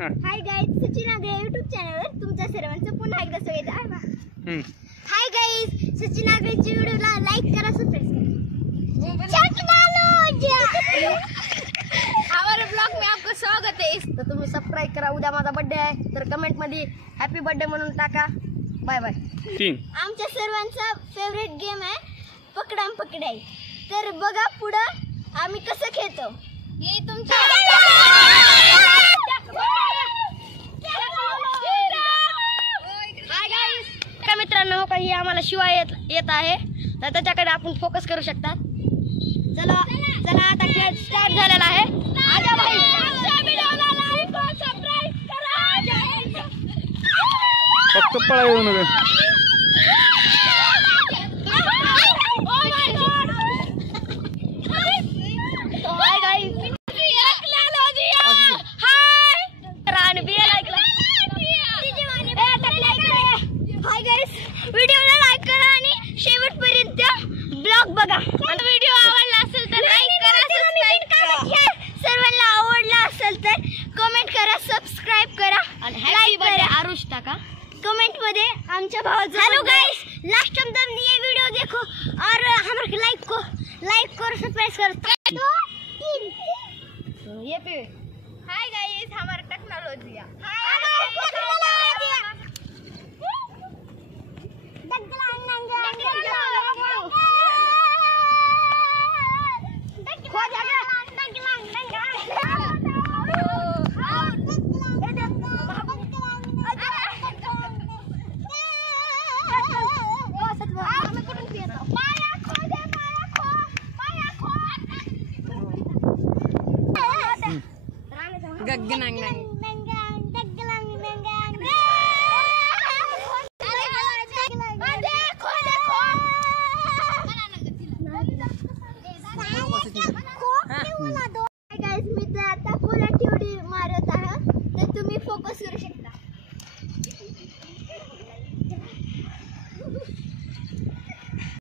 Hi guys, Sachin आगळे YouTube चॅनलवर तुमच्या सर्वांचं पुन्हा एकदा स्वागत आहे. हाय गाइस, सचिन आगळेच्या व्हिडिओला लाईक करा, सबस्क्राइब करा. हमारे ब्लॉग में आपका स्वागत है. तो तुम्ही सबस्क्राइब करा. उद्या माझा बर्थडे आहे, तर कमेंट मध्ये हॅपी बर्थडे म्हणून टाका. Bye bye. आमच्या सर्वांचा फेवरेट गेम आहे पकडाम पकडाई. तर बघा पुढे आम्ही कसं खेळतो. हे तुमच्या मित्रांनो, काही आम्हाला शिवाय येत आहे, तर त्याच्याकडे आपण फोकस करू शकता. चला चला, आता खेळ स्टार्ट झालेला आहे. आजा भाई, फक्त पळायला नका. व्हिडिओला लाईक करा आणि शेवटपर्यंत ब्लॉग बघा. आणि व्हिडिओ आवडला असेल तर लाईक करा, सबस्क्राइब करा. सर्वांना आवडला असेल तर कमेंट करा, सबस्क्राइब करा आणि हॅपी बर्थडे आरुष टाका कमेंट में. आमच्या भावाचं हेलो गाइस, लास्ट टाइम तुमने ये वीडियो देखो और हमारे लाइक करो, सब्सक्राइब करो. ये पे हाय गाइस, हमारा